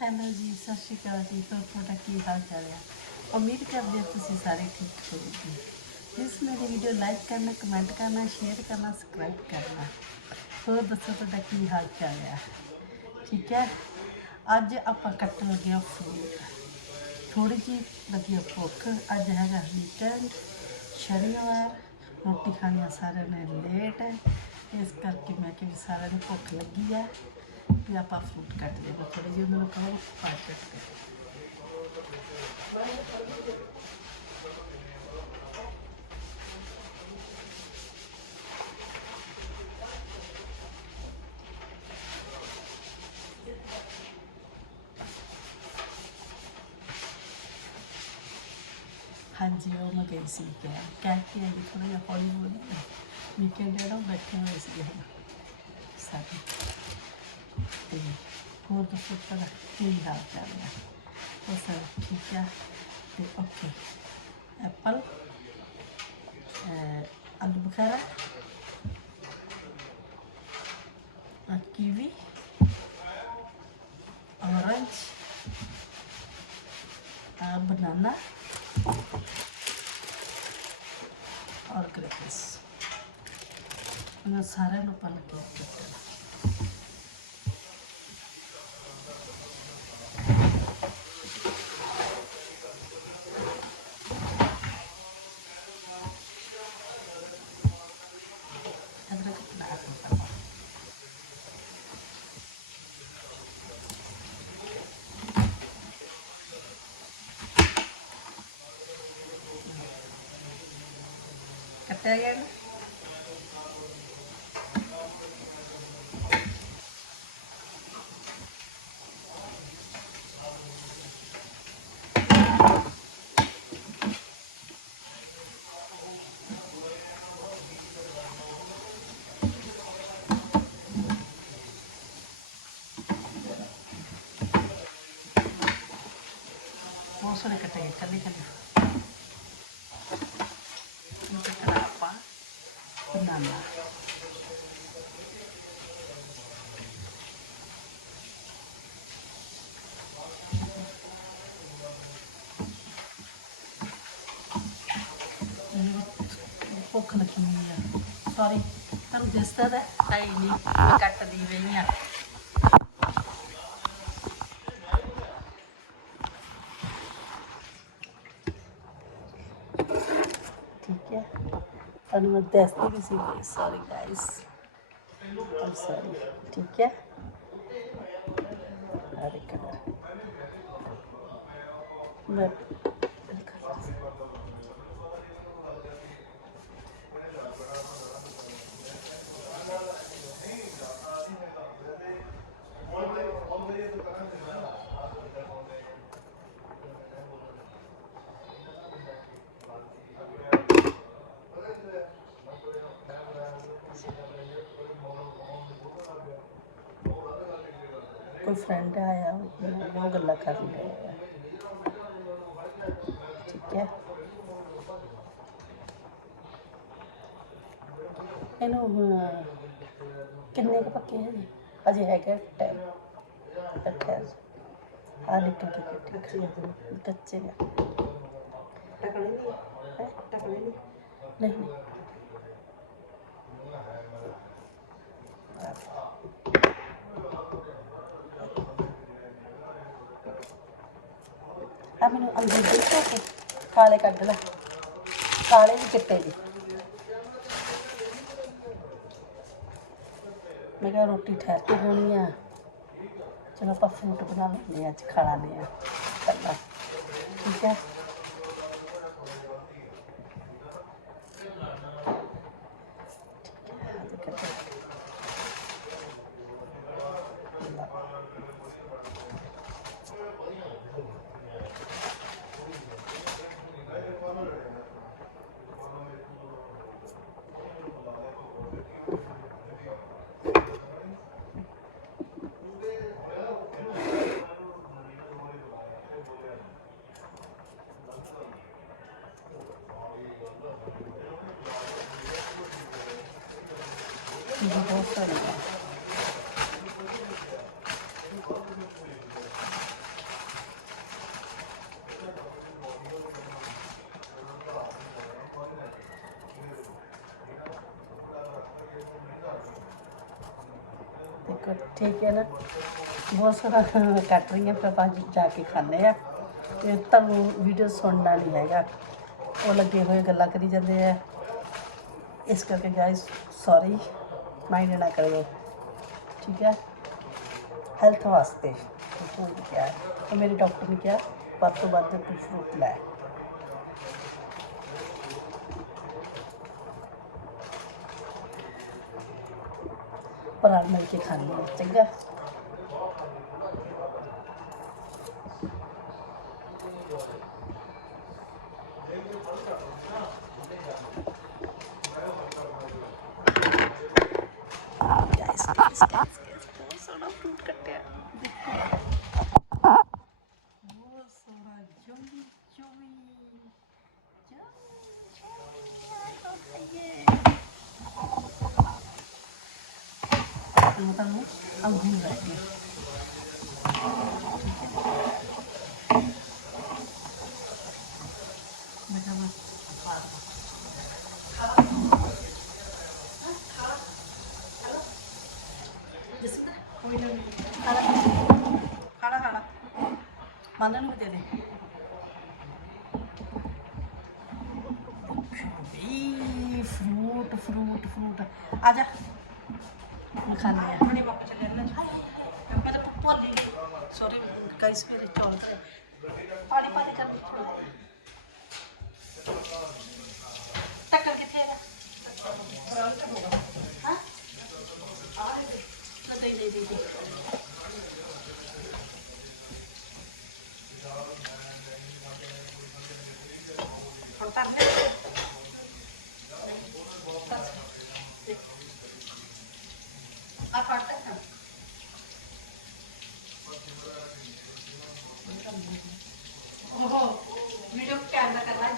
Hello ਜੀ, ਸਤਿ ਸ਼੍ਰੀ ਅਕਾਲ ਜੀ। ਹੋਰ ਤੁਹਾਡਾ ਕੀ ਹਾਲ ਚਾਲ ਹੈ? ਉਮੀਦ ਕਰਦੇ ਹਾਂ ਤੁਸੀਂ ਸਾਰੇ ਠੀਕ ਹੋਵੋਗੇ। ਪਲੀਜ਼ ਮੇਰੀ ਵੀਡੀਓ ਲਾਈਕ ਕਰਨਾ, ਕਮੈਂਟ ਕਰਨਾ, ਸ਼ੇਅਰ ਕਰਨਾ, ਸਬਸਕ੍ਰਾਈਬ ਕਰਨਾ। ਹੋਰ ਦੱਸੋ ਤੁਹਾਡਾ ਕੀ ਹਾਲ ਚਾਲ ਹੈ? ਠੀਕ ਹੈ। ਅੱਜ ਆਪਾਂ ਕੱਟਣ ਲੱਗੇ ਹਾਂ ਫਰੂਟ। ਥੋੜ੍ਹੀ ਜਿਹੀ ਲੱਗੀ ਆ ਭੁੱਖ। ਅੱਜ ਹੈਗਾ ਵੀਕਐਂਡ, ਸ਼ਨੀਵਾਰ। ਰੋਟੀ ਖਾਣੀ ਆ ਸਾਰਿਆਂ ਨੇ ਲੇਟ ਹੈ, ਇਸ ਕਰਕੇ ਮੈਂ ਕਿਹਾ ਵੀ ਸਾਰਿਆਂ ਨੂੰ ਭੁੱਖ ਲੱਗੀ ਹੈ ਵੀ ਆਪਾਂ ਫਰੂਟ ਕੱਟ ਲਈਏ। ਥੋੜ੍ਹੀ ਜਿਹੀ ਉਹਨਾਂ ਨੂੰ ਕਹੋ ਪਾ ਕੱਟ ਕੇ। ਹਾਂਜੀ, ਉਹ ਮੈਂ ਗਈ ਸੀ ਕਹਿ ਕੇ ਆਈ ਥੋੜ੍ਹਾ ਜਿਹਾ ਹੌਲੀ ਹੌਲੀ। ਵੀਕਐਂਡ ਜਿਹੜਾ ਬੈਠੇ ਹੋਏ ਸੀ ਹੁਣ ਸਾਰੇ। ਅਤੇ ਹੋਰ ਦੱਸੋ ਤੁਹਾਡਾ ਕੀ ਹਾਲ ਚਾਲ ਹੈ? ਉਹ ਸਭ ਠੀਕ ਹੈ। ਅਤੇ ਓਕੇ, ਐਪਲ, ਆਲੂ ਬੁਖਾਰਾ, ਕੀਵੀ, ऑरेंज, बनाना और ग्रेप्स। सारे पल के कट्टा गया ना। बहुत सोने कटे गए कल कल। कटना आप बनाना। भुख लगी हुई है, सॉरी तुम दिसदा तो है ही नहीं, मैं कटदी पई हाँ। ठीक है, तुहानू मैं दसदी भी सी, सॉरी गाइस, सॉरी। ठीक है, हरे कलर मैं कोई फ्रेंड आया वो गल्ला कर रहे हैं। ठीक है, इनू किन्ने क पक्के हैं अजे है टाइम रखा। हाँ निकल के कच्चे हैं। नहीं नहीं आ मैनू अंगूर देखो के काले कढ़ ला, काले भी चिट्टे जी। मैं क्या रोटी ठहर के खानी है, चलो आप फ्रूट बना लें, अच खा लें कला। ठीक है, ठीक है ना, बहुत सारा कट रही है, फिर आप जाके खाने आ। तो तुहानू वीडियो सुनना नहीं हैगा, वो लगे हुए गल्लां करी जाते हैं, इस करके गाइस सॉरी, माइंड ना करो, ठीक है। हेल्थ वास्ते फ्रूट क्या है, तो मेरे डॉक्टर ने कहा ਵੱਧ ਤੋਂ ਵੱਧ तू फ्रूट लै। पर रल मिल के खाने हैं, चंगा। बहुत सोहना फ्रूट कट्टिया, बहुत सोहना यम्मी यम्मी तुहानू अंगूर लगे, खाना खाना मानन भी दे दे। फ्रूट फ्रूट फ्रूट आजा खाने सॉरी गाइस मेरे चौल पानी पानी कर टक्कर कितने है हाँ दे दे दे दे वीडियो कैमरा कर रहा है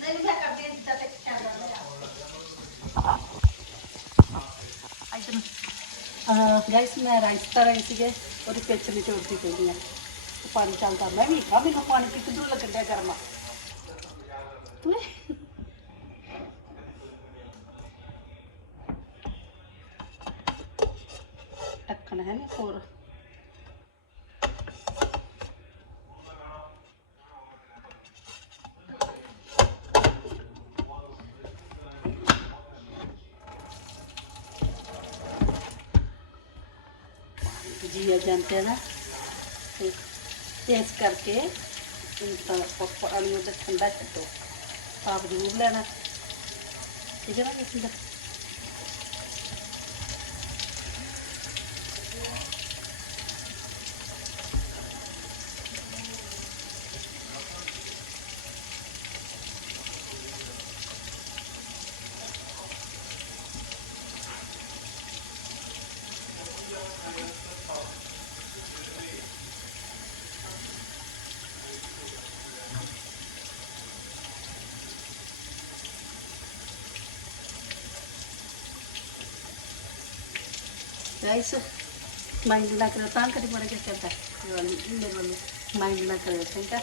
नहीं मैं करती हूँ जितना तक कैमरा गाइस मैं राइस कर रही थी और पिच निचोड़ती पई है पानी चलता मैं भी खा मैंने पानी की किधरों लगन दिया गर्मा ढक्कन है ना और जिया जानते हैं ना, इस करके पानी उधर ठंडा छो आप जरूर लेना, ठीक है ना किसी का गाइस माइंड ना करो तां करी मारे क्या करता है मेरे वालों माइंड ना करो ठीक है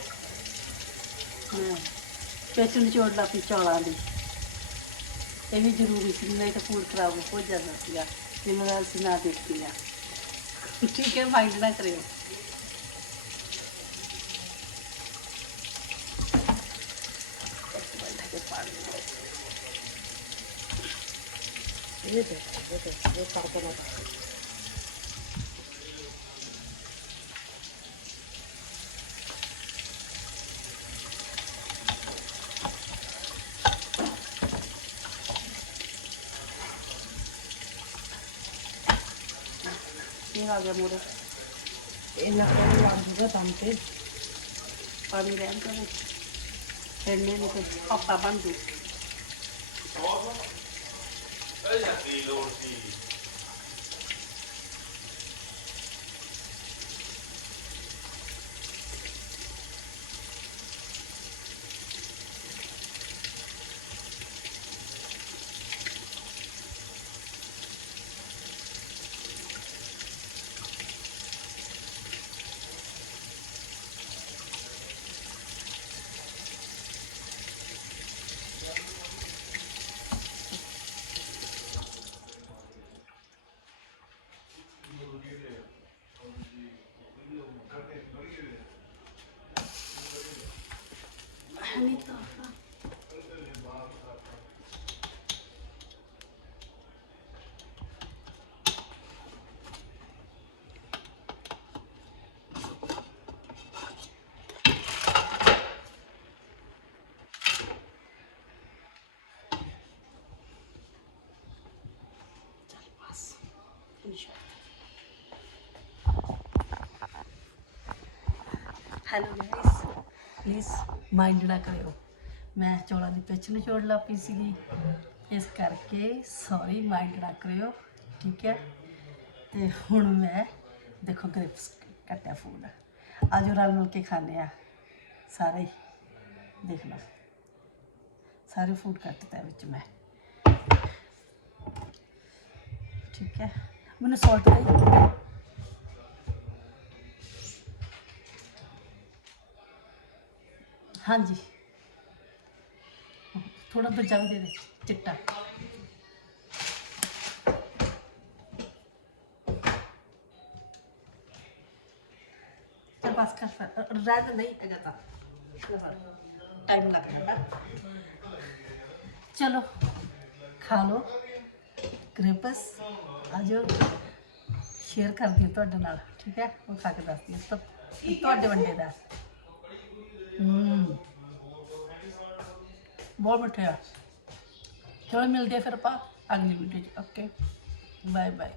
पेट निचोड़ ला अपनी चौलों की ये भी जरूरी थी नहीं तो फूड खराब हो जाता था जिम्मेदार से ना देखती है ठीक है माइंड ना करो ये आ गया मोरे दम पे पानी रहन कर फिरने में तो हफ्ता बन दू Anita hello guys, please mind ਨਾ ਕਰਿਓ। ਮੈਂ ਚੌਲਾਂ ਦੀ ਪਿੱਛ ਨਿਚੋੜ ਲਾ ਪਈ ਸੀਗੀ, ਇਸ ਕਰਕੇ ਸੌਰੀ, ਮਾਈਂਡ ਨਾ ਕਰਿਓ, ਠੀਕ ਹੈ। ਤੇ ਹੁਣ ਮੈਂ ਦੇਖੋ ਗ੍ਰਿਪਸ ਕੱਟਿਆ ਫੂਡ, ਆਜੋ ਰਲ ਮਿਲ ਕੇ ਖਾਂਦੇ ਆ ਸਾਰੇ ਹੀ। ਦੇਖ ਲਓ ਸਾਰੇ ਫੂਡ ਕੱਟਤਾ ਵਿੱਚ ਮੈਂ, ਠੀਕ ਹੈ। ਮੈਨੂੰ ਸੌਲਟ ਦੇ ਹਾਂਜੀ, ਥੋੜਾ ਦੂਜਾ ਵੀ ਦੇ ਦੇ ਚਿੱਟਾ। ਚਲ ਬਸ ਕਰ, ਰਹਿ ਨਹੀਂ ਹੈਗਾ ਤਾਂ ਟਾਈਮ ਲੱਗਦਾ। ਚਲੋ ਖਾ ਲਓ ਗ੍ਰਿਪਸ, ਆ ਜਾਓ ਸ਼ੇਅਰ ਕਰਦੀ ਹਾਂ ਤੁਹਾਡੇ ਨਾਲ, ਠੀਕ ਹੈ। ਉਹ ਖਾ ਕੇ ਦੱਸਦੀ ਹਾਂ ਤਾਂ ਤੁਹਾਡੇ ਵੰਡੇ ਦਾ। ਬਹੁਤ ਮਿੱਠੇ ਆ। ਚਲੋ ਮਿਲਦੇ ਆ ਫਿਰ ਆਪਾਂ ਅਗਲੀ ਵੀਡੀਓ 'ਚ। Okay, bye bye.